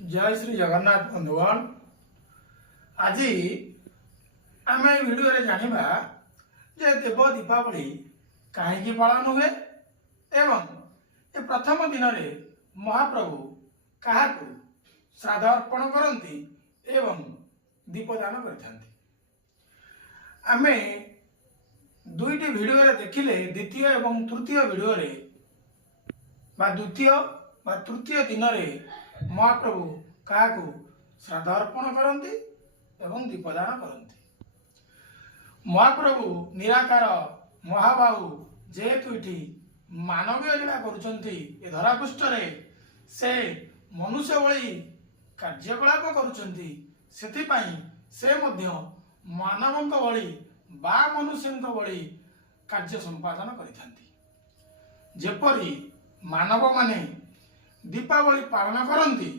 जय श्री जगन्नाथ बंधुगण। आज आम भिडियो जाना जे देव दीपावली कहीं पालन हुए एवं ये प्रथम दिन में महाप्रभु क्या श्राद्ध अर्पण करती एवं दीपदान करते। दुईटी भिडियो देखिले द्वितीय एवं तृतीय भिडियो द्वितीय तृतीय दिन में महाप्रभु क्या श्राद्ध अर्पण करती एवं दीपदान करती। महाप्रभु निराकार महाबाहु जेहेतु ये मानवीय लीला करुँच धरापृष्ठ से मनुष्य भली कार्यकलाप करुँच से मानव भली बा मनुष्य भली कार्य संपादन करपरी मानव माने दीपावली पालन करती।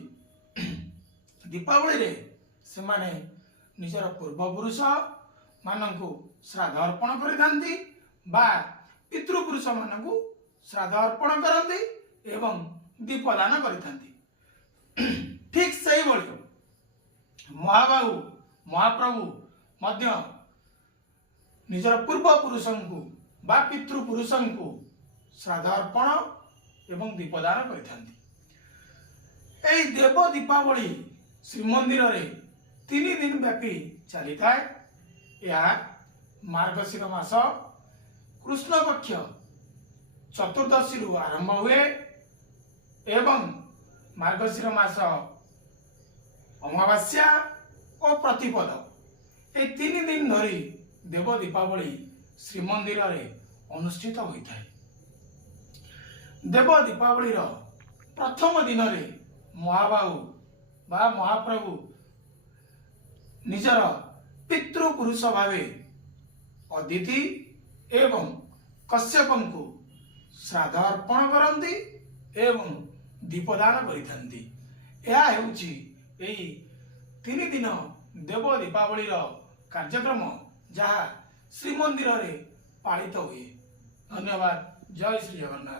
दीपावली रे से माने निजर पूर्वपुरुष मानकु श्राद्ध अर्पण करिथांती बा पितृपुरुष मानकु श्राद्ध अर्पण करती एवं दीपदान करिथांती। ठीक सही भली महाबाहु महाप्रभु मध्य निजर पूर्वपुरुषंकु बा पितृपुरुषंकु श्राद्ध अर्पण एवं दीपदान करिथांती। एई देव दीपावली श्रीमंदिर रे 3 दिन व्यापी चली था। यह मार्गशीर मास कृष्ण पक्ष चतुर्दशी आरंभ हुए एवं मार्गशीर मास अमावास्या और प्रतिपद ये 3 दिन धरी देव दीपावली श्रीमंदिर रे अनुष्ठित होता है। देव दीपावली प्रथम दिन में महाबाहु बा महाप्रभु निजर पितृपुरुष भावे अदिति एवं कश्यपंकु श्राद्ध अर्पण करती एवं दीपदान करिथांती। यह हेउची एई 3 दिन देव दीपावली कार्यक्रम जहाँ श्रीमंदिर रे पालित हुए। धन्यवाद। जय श्री जगन्नाथ।